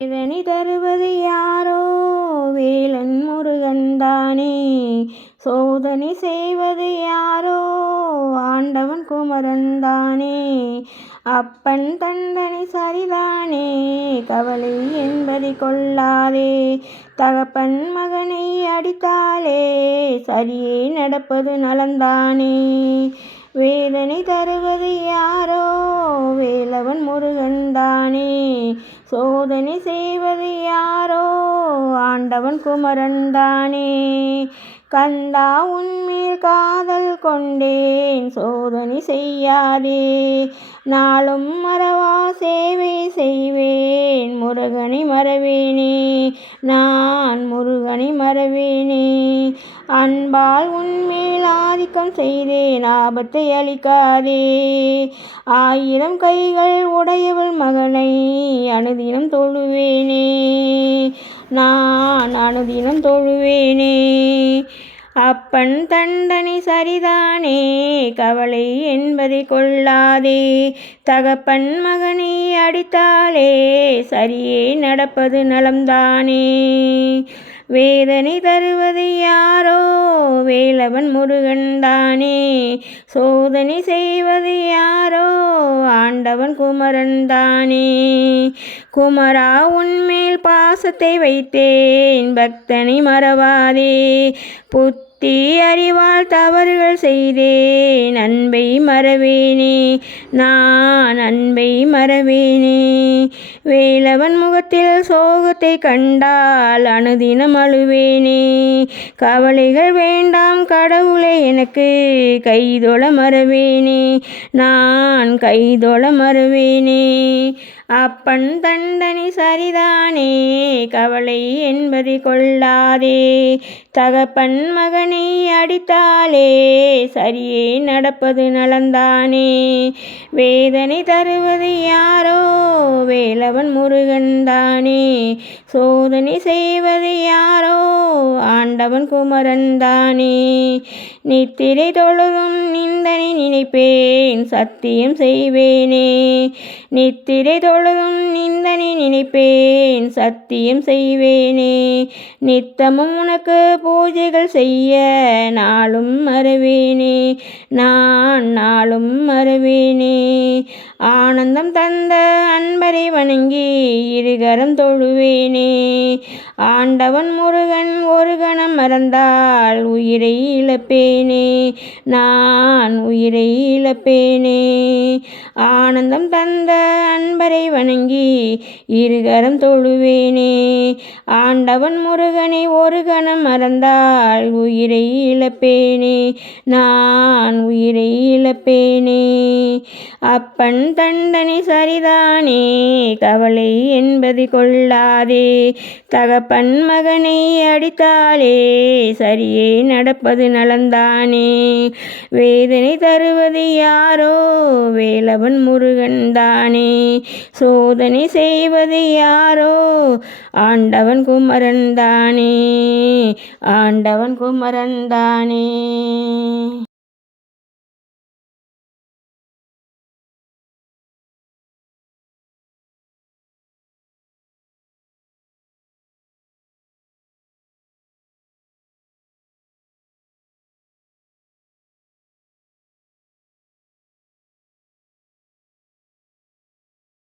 இதனை தருவது யாரோ வேலன் முருகன் தானே. சோதனை செய்வது யாரோ ஆண்டவன் குமரன் தானே. அப்பன் தண்டனை சரிதானே கவலை என்பதை கொள்ளாதே. தகப்பன் மகனை அடித்தாலே சரியே நடப்பது நலந்தானே. வேதனை தருவது யாரோ வேலவன் முருகன் தானே. சோதனை செய்வது யாரோ ஆண்டவன் குமரன் தானே. கந்தா உன்மேல் காதல் கொண்டேன் சோதனை செய்யாதே. நாளும் மறவா சேவை செய்வேன் முருகனை மறவேனே. நான் முருகனை மறவேனே. அன்பால் உன்மேல் ஆதிக்கம் செய்தேன் ஆபத்தை அளிக்காதே. 1000 கைகள் உடையவள் மகனை அனுதினம் தொழுவேனே. நான் அனுதினம் தொழுவேனே. அப்பன் தண்டனை சரிதானே கவலை என்பதை கொள்ளாதே. தகப்பன் மகனை அடித்தாலே சரியே நடப்பது நலம்தானே. வேதனை தருவது யாரோ வேலவன் முருகன் தானே. சோதனை செய்வது யாரோ ஆண்டவன் குமரன் தானே. குமரா உன்மேல் பாசத்தை வைத்தேன் பக்தனை மறவாதே. புத்தி அறிவால் தவறுகள் செய்தேன் அன்பை மறவேனே. நான் அன்பை மறவேனே. வேலவன் முகத்தில் சோகத்தை கண்டால் அனுதினம் அழுவேனே. கவலைகள் வேண்டாம் கடவுளை எனக்கு கைதொழ மறவேனே. நான் கைதொழ மறவேனே. அப்பன் தண்டனை சரிதானே கவலை என்பதை கொள்ளாதே. தகப்பன் மகனை அடித்தாலே சரியே நடப்பது நலந்தானே. வேதனை தருவது யாரோ வேலவன் முருகன் தானே. சோதனை செய்வது யாரோ ஆண்டவன் குமரன் தானே. நித்திரை தொழுதும் நிந்தனை நினைப்பேன் சத்தியம் செய்வேனே. நித்திரை தொழுதும் நிந்தனை நினைப்பேன் சத்தியம் செய்வேனே. நித்தமும் உனக்கு பூஜைகள் செய்ய நாளும் மறவேனே. நான் நாளும் மறவேனே. ஆனந்தம் தந்த அன்பரை வணங்கி இருகரம் தொழுவேனே. ஆண்டவன் முருகன் ஒரு கணம் மறந்தால் உயிரை இழப்பேனே. நான் உயிரை இழப்பேனே. ஆனந்தம் தந்த அன்பரை வணங்கி இருகரம் தொழுவேனே. ஆண்டவன் முருகனை ஒரு கணம் மறந்தால் உயிரை இழப்பேனே. நான் உயிரை இழப்பேனே. அப்பன் தண்டனை சரிதானே கவலை என்பதை கொள்ளாதே. தகப்பன் மகனை அடித்தாலே சரியே நடப்பது நலந்தானே. வேதனை தருவது யாரோ வேலவன் முருகன் தானே. சோதனை செய்வது யாரோ ஆண்டவன் குமரன் தானே. ஆண்டவன் குமரன் தானே.